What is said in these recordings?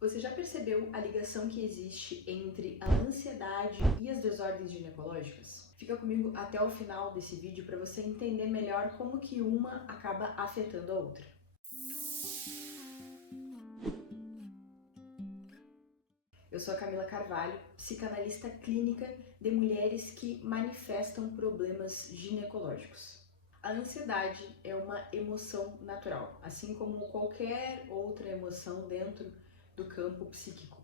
Você já percebeu a ligação que existe entre a ansiedade e as desordens ginecológicas? Fica comigo até o final desse vídeo para você entender melhor como que uma acaba afetando a outra. Eu sou a Camila Carvalho, psicanalista clínica de mulheres que manifestam problemas ginecológicos. A ansiedade é uma emoção natural, assim como qualquer outra emoção dentro do campo psíquico.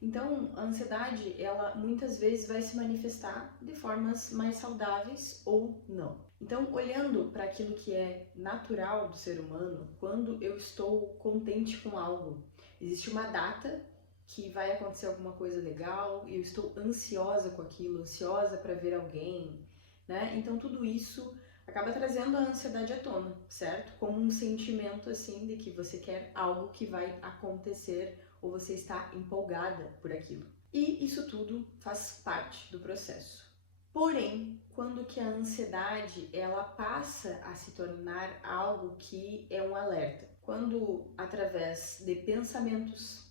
Então, a ansiedade, ela muitas vezes vai se manifestar de formas mais saudáveis ou não. Então, olhando para aquilo que é natural do ser humano, quando eu estou contente com algo, existe uma data que vai acontecer alguma coisa legal e eu estou ansiosa com aquilo, ansiosa para ver alguém, né? Então, tudo isso acaba trazendo a ansiedade à tona, certo? Como um sentimento assim de que você quer algo que vai acontecer ou você está empolgada por aquilo. E isso tudo faz parte do processo. Porém, quando que a ansiedade ela passa a se tornar algo que é um alerta, quando através de pensamentos,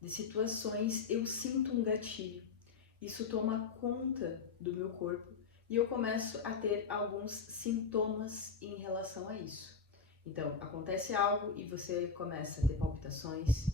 de situações eu sinto um gatilho, isso toma conta do meu corpo e eu começo a ter alguns sintomas em relação a isso. Então, acontece algo e você começa a ter palpitações,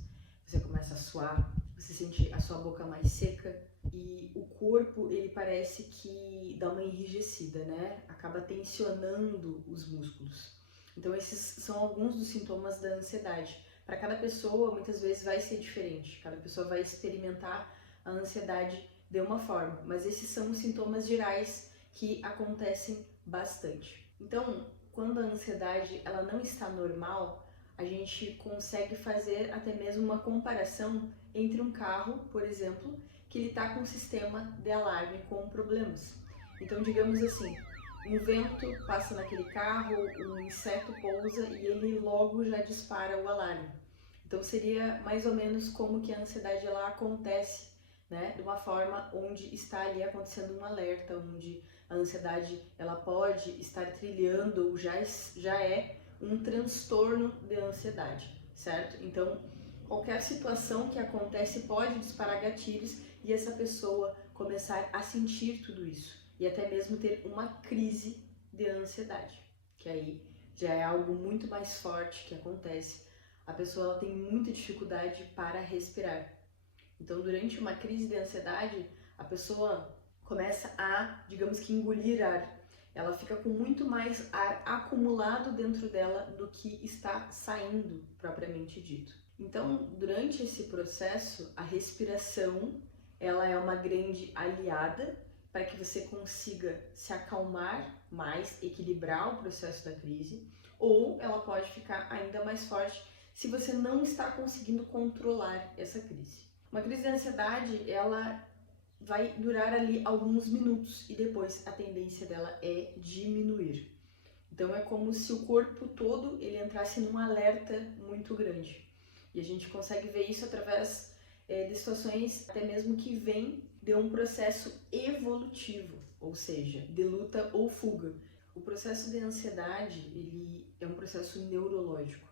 você começa a suar, você sente a sua boca mais seca e o corpo, ele parece que dá uma enrijecida, né? Acaba tensionando os músculos. Então, esses são alguns dos sintomas da ansiedade. Para cada pessoa, muitas vezes vai ser diferente. Cada pessoa vai experimentar a ansiedade de uma forma, mas esses são os sintomas gerais que acontecem bastante. Então, quando a ansiedade ela não está normal, a gente consegue fazer até mesmo uma comparação entre um carro, por exemplo, que ele está com um sistema de alarme com problemas. Então, digamos assim, um vento passa naquele carro, um inseto pousa e ele logo já dispara o alarme. Então, seria mais ou menos como que a ansiedade ela acontece, né, de uma forma onde está ali acontecendo um alerta, onde a ansiedade ela pode estar trilhando ou já é um transtorno de ansiedade, certo? Então, qualquer situação que acontece pode disparar gatilhos e essa pessoa começar a sentir tudo isso e até mesmo ter uma crise de ansiedade, que aí já é algo muito mais forte que acontece. A pessoa ela tem muita dificuldade para respirar. Então, durante uma crise de ansiedade, a pessoa começa a, digamos que, engolir ar. Ela fica com muito mais ar acumulado dentro dela do que está saindo, propriamente dito. Então, durante esse processo, a respiração, ela é uma grande aliada para que você consiga se acalmar mais, equilibrar o processo da crise, ou ela pode ficar ainda mais forte se você não está conseguindo controlar essa crise. Uma crise de ansiedade, ela vai durar ali alguns minutos e depois a tendência dela é diminuir. Então é como se o corpo todo ele entrasse num alerta muito grande. E a gente consegue ver isso através de situações até mesmo que vêm de um processo evolutivo, ou seja, de luta ou fuga. O processo de ansiedade, ele é um processo neurológico,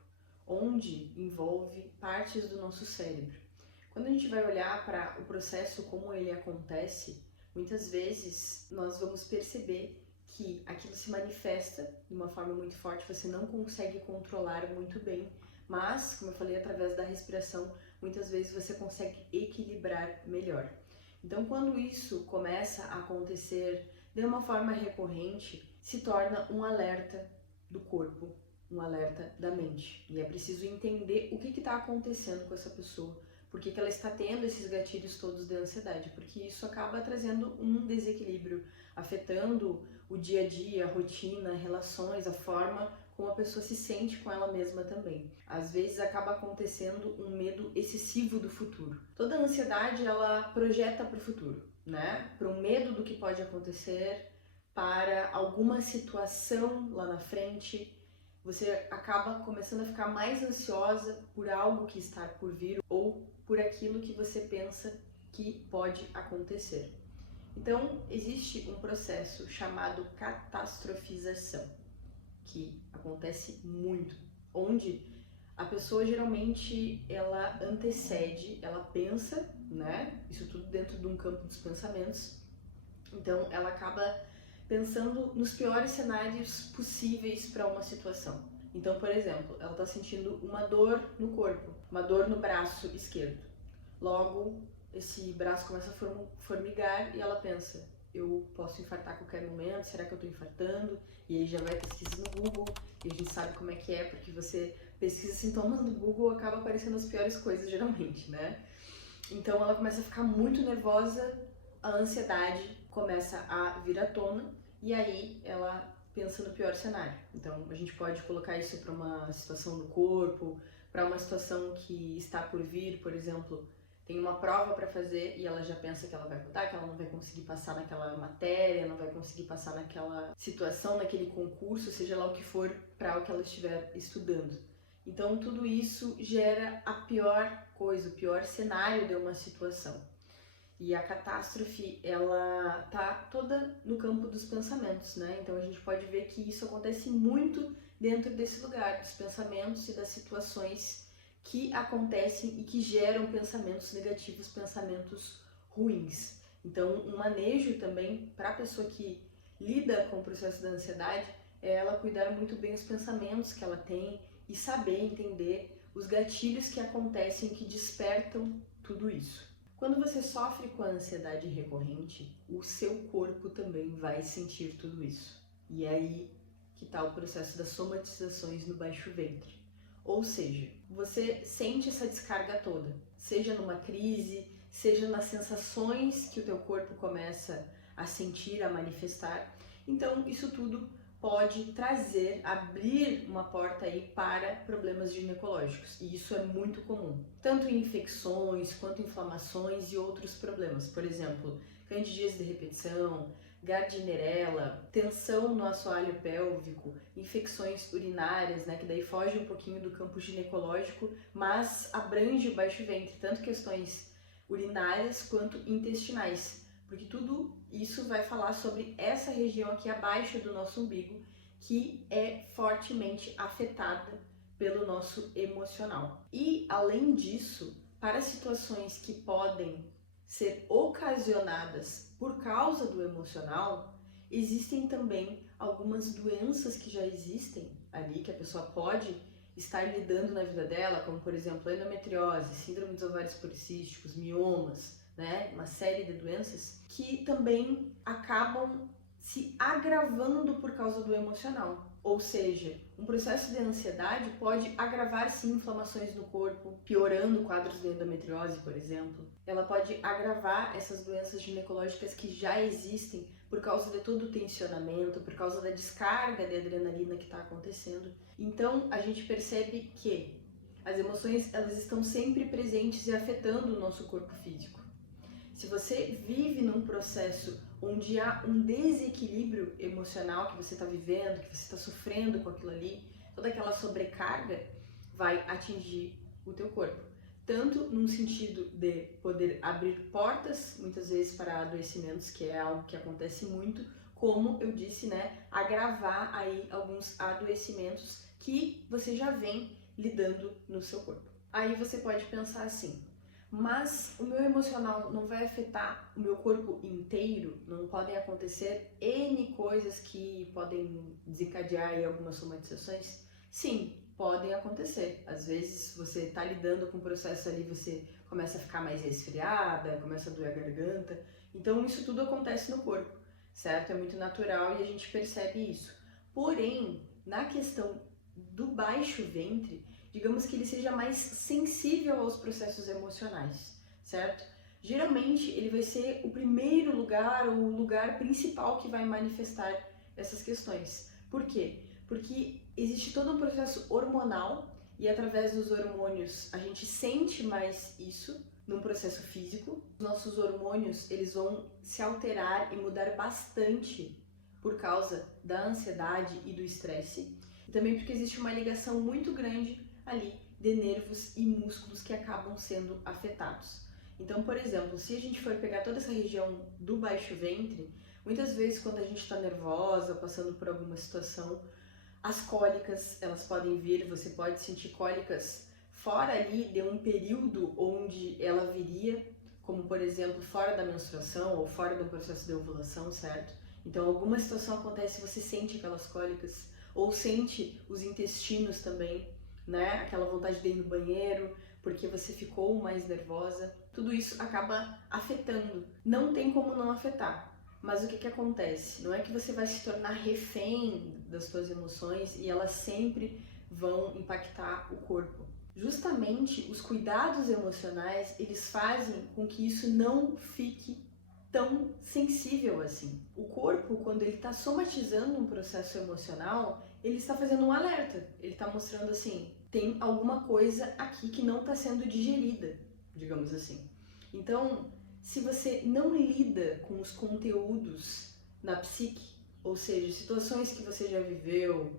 onde envolve partes do nosso cérebro. Quando a gente vai olhar para o processo, como ele acontece, muitas vezes nós vamos perceber que aquilo se manifesta de uma forma muito forte, você não consegue controlar muito bem, mas, como eu falei, através da respiração, muitas vezes você consegue equilibrar melhor. Então, quando isso começa a acontecer de uma forma recorrente, se torna um alerta do corpo, um alerta da mente. E é preciso entender o que está acontecendo com essa pessoa, por que ela está tendo esses gatilhos todos de ansiedade, porque isso acaba trazendo um desequilíbrio, afetando o dia a dia, a rotina, relações, a forma como a pessoa se sente com ela mesma também. Às vezes acaba acontecendo um medo excessivo do futuro. Toda ansiedade ela projeta para o futuro, né? Para um medo do que pode acontecer, para alguma situação lá na frente. Você acaba começando a ficar mais ansiosa por algo que está por vir ou por aquilo que você pensa que pode acontecer. Então, existe um processo chamado catastrofização, que acontece muito, onde A pessoa geralmente ela antecede, ela pensa, né? Isso tudo dentro de um campo dos pensamentos. Então ela acaba pensando nos piores cenários possíveis para uma situação. Então, por exemplo, ela está sentindo uma dor no corpo, uma dor no braço esquerdo. Logo, esse braço começa a formigar e ela pensa: eu posso infartar a qualquer momento, será que eu estou infartando? E aí já vai pesquisa no Google, e a gente sabe como é que é, porque você pesquisa sintomas no Google, acaba aparecendo as piores coisas geralmente, né? Então ela começa a ficar muito nervosa, a ansiedade começa a vir à tona e aí ela pensa no pior cenário. Então a gente pode colocar isso para uma situação no corpo, para uma situação que está por vir, por exemplo, tem uma prova para fazer e ela já pensa que ela vai mudar, que ela não vai conseguir passar naquela matéria, não vai conseguir passar naquela situação, naquele concurso, seja lá o que for, para o que ela estiver estudando. Então tudo isso gera a pior coisa, o pior cenário de uma situação. E a catástrofe, ela tá toda no campo dos pensamentos, né? Então a gente pode ver que isso acontece muito dentro desse lugar, dos pensamentos e das situações que acontecem e que geram pensamentos negativos, pensamentos ruins. Então um manejo também para a pessoa que lida com o processo da ansiedade é ela cuidar muito bem os pensamentos que ela tem e saber entender os gatilhos que acontecem que despertam tudo isso. Quando você sofre com a ansiedade recorrente, o seu corpo também vai sentir tudo isso. E é aí que está o processo das somatizações no baixo ventre. Ou seja, você sente essa descarga toda, seja numa crise, seja nas sensações que o teu corpo começa a sentir, a manifestar. Então, isso tudo pode trazer, abrir uma porta aí para problemas ginecológicos, e isso é muito comum, tanto em infecções quanto inflamações e outros problemas, por exemplo, candidíase de repetição, gardnerella, tensão no assoalho pélvico, infecções urinárias, né, que daí foge um pouquinho do campo ginecológico, mas abrange o baixo ventre, tanto questões urinárias quanto intestinais, porque tudo isso vai falar sobre essa região aqui abaixo do nosso umbigo, que é fortemente afetada pelo nosso emocional. E, além disso, para situações que podem ser ocasionadas por causa do emocional, existem também algumas doenças que já existem ali, que a pessoa pode estar lidando na vida dela, como, por exemplo, endometriose, síndrome dos ovários policísticos, miomas, né? Uma série de doenças que também acabam se agravando por causa do emocional. Ou seja, um processo de ansiedade pode agravar sim inflamações no corpo, piorando quadros de endometriose, por exemplo. Ela pode agravar essas doenças ginecológicas que já existem por causa de todo o tensionamento, por causa da descarga de adrenalina que está acontecendo. Então, a gente percebe que as emoções, elas estão sempre presentes e afetando o nosso corpo físico. Se você vive num processo onde há um desequilíbrio emocional que você está vivendo, que você está sofrendo com aquilo ali, toda aquela sobrecarga vai atingir o teu corpo. Tanto num sentido de poder abrir portas, muitas vezes para adoecimentos, que é algo que acontece muito, como eu disse, né, agravar aí alguns adoecimentos que você já vem lidando no seu corpo. Aí você pode pensar assim: mas o meu emocional não vai afetar o meu corpo inteiro? Não podem acontecer N coisas que podem desencadear aí algumas somatizações? Sim, podem acontecer. Às vezes você está lidando com um processo ali, você começa a ficar mais resfriada, começa a doer a garganta. Então isso tudo acontece no corpo, certo? É muito natural e a gente percebe isso. Porém, na questão do baixo ventre, digamos que ele seja mais sensível aos processos emocionais, certo? Geralmente ele vai ser o primeiro lugar ou o lugar principal que vai manifestar essas questões. Por quê? Porque existe todo um processo hormonal e através dos hormônios a gente sente mais isso num processo físico. Os nossos hormônios, eles vão se alterar e mudar bastante por causa da ansiedade e do estresse. E também porque existe uma ligação muito grande ali de nervos e músculos que acabam sendo afetados. Então, por exemplo, se a gente for pegar toda essa região do baixo ventre, muitas vezes quando a gente está nervosa, passando por alguma situação, As cólicas, elas podem vir, você pode sentir cólicas fora ali de um período onde ela viria, como por exemplo, fora da menstruação ou fora do processo de ovulação, certo? Então, alguma situação acontece, você sente aquelas cólicas, ou sente os intestinos também, né? Aquela vontade de ir no banheiro, porque você ficou mais nervosa. Tudo isso acaba afetando. Não tem como não afetar. Mas o que acontece? Não é que você vai se tornar refém das suas emoções e elas sempre vão impactar o corpo. Justamente os cuidados emocionais, eles fazem com que isso não fique tão sensível assim. O corpo, quando ele está somatizando um processo emocional, ele está fazendo um alerta. Ele está mostrando assim, tem alguma coisa aqui que não está sendo digerida, digamos assim. Então, se você não lida com os conteúdos na psique, ou seja, situações que você já viveu,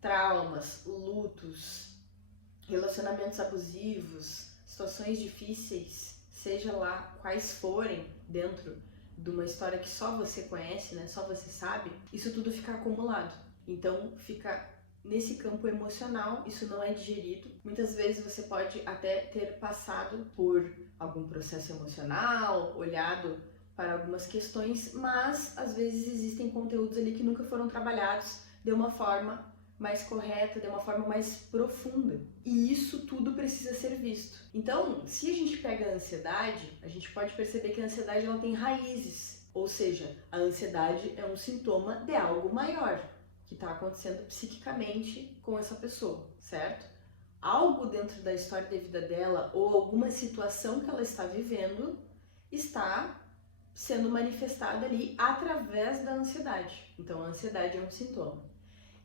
traumas, lutos, relacionamentos abusivos, situações difíceis, seja lá quais forem dentro de uma história que só você conhece, né, só você sabe, isso tudo fica acumulado. Então fica nesse campo emocional, isso não é digerido. Muitas vezes você pode até ter passado por algum processo emocional, olhado para algumas questões, mas às vezes existem conteúdos ali que nunca foram trabalhados de uma forma mais correta, de uma forma mais profunda. E isso tudo precisa ser visto. Então, se a gente pega a ansiedade, a gente pode perceber que a ansiedade ela tem raízes. Ou seja, a ansiedade é um sintoma de algo maior que está acontecendo psiquicamente com essa pessoa, certo? Algo dentro da história de vida dela ou alguma situação que ela está vivendo está sendo manifestada ali através da ansiedade. Então, a ansiedade é um sintoma.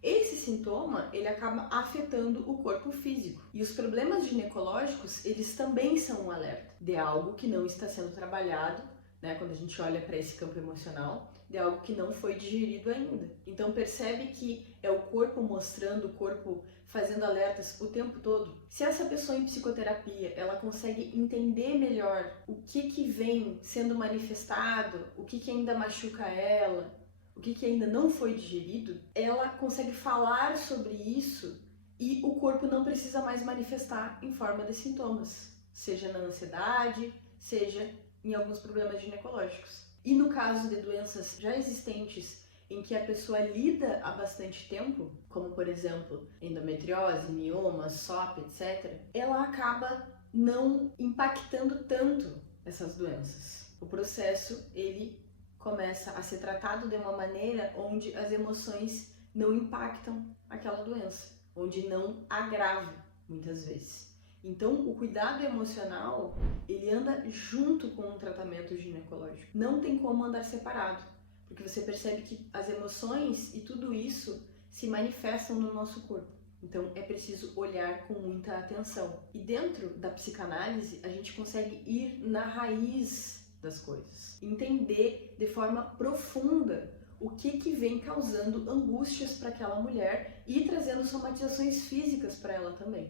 Esse sintoma, ele acaba afetando o corpo físico. E os problemas ginecológicos, eles também são um alerta de algo que não está sendo trabalhado, né? Quando a gente olha para esse campo emocional, de algo que não foi digerido ainda. Então percebe que é o corpo mostrando, o corpo fazendo alertas o tempo todo. Se essa pessoa em psicoterapia, ela consegue entender melhor o que vem sendo manifestado, o que ainda machuca ela, o que ainda não foi digerido, ela consegue falar sobre isso e o corpo não precisa mais manifestar em forma de sintomas, seja na ansiedade, seja em alguns problemas ginecológicos. E no caso de doenças já existentes em que a pessoa lida há bastante tempo, como por exemplo endometriose, mioma, SOP, etc., ela acaba não impactando tanto essas doenças. O processo, ele começa a ser tratado de uma maneira onde as emoções não impactam aquela doença, onde não agrava muitas vezes. Então, o cuidado emocional, ele anda junto com o tratamento ginecológico. Não tem como andar separado, porque você percebe que as emoções e tudo isso se manifestam no nosso corpo. Então, é preciso olhar com muita atenção. E dentro da psicanálise, a gente consegue ir na raiz das coisas, entender de forma profunda o que vem causando angústias para aquela mulher e trazendo somatizações físicas para ela também,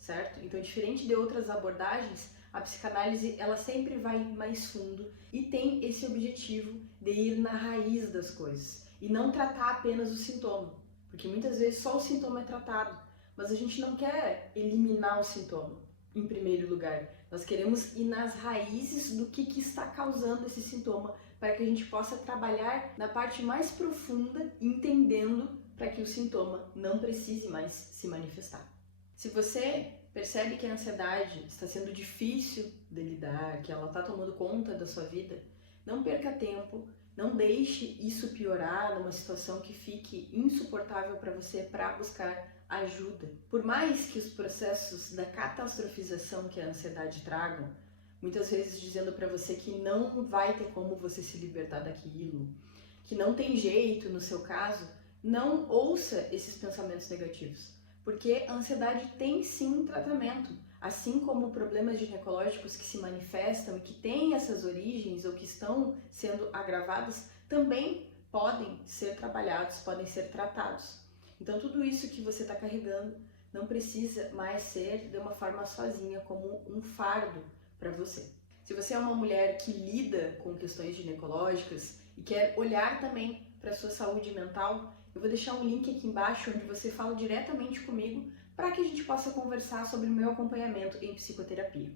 certo? Então, diferente de outras abordagens, a psicanálise ela sempre vai mais fundo e tem esse objetivo de ir na raiz das coisas e não tratar apenas o sintoma, porque muitas vezes só o sintoma é tratado, mas a gente não quer eliminar o sintoma em primeiro lugar. Nós queremos ir nas raízes do que está causando esse sintoma, para que a gente possa trabalhar na parte mais profunda, entendendo para que o sintoma não precise mais se manifestar. Se você percebe que a ansiedade está sendo difícil de lidar, que ela está tomando conta da sua vida, não perca tempo, não deixe isso piorar numa situação que fique insuportável para você, para buscar ajuda. Por mais que os processos da catastrofização que a ansiedade tragam, muitas vezes dizendo para você que não vai ter como você se libertar daquilo, que não tem jeito no seu caso, não ouça esses pensamentos negativos, porque a ansiedade tem sim tratamento, assim como problemas ginecológicos que se manifestam e que têm essas origens ou que estão sendo agravadas, também podem ser trabalhados, podem ser tratados. Então tudo isso que você está carregando não precisa mais ser de uma forma sozinha, como um fardo para você. Se você é uma mulher que lida com questões ginecológicas e quer olhar também para a sua saúde mental, Eu vou deixar um link aqui embaixo onde você fala diretamente comigo para que a gente possa conversar sobre o meu acompanhamento em psicoterapia.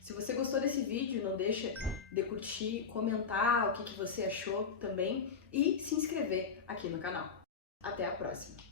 Se você gostou desse vídeo, não deixa de curtir, comentar o que você achou também e se inscrever aqui no canal. Até a próxima!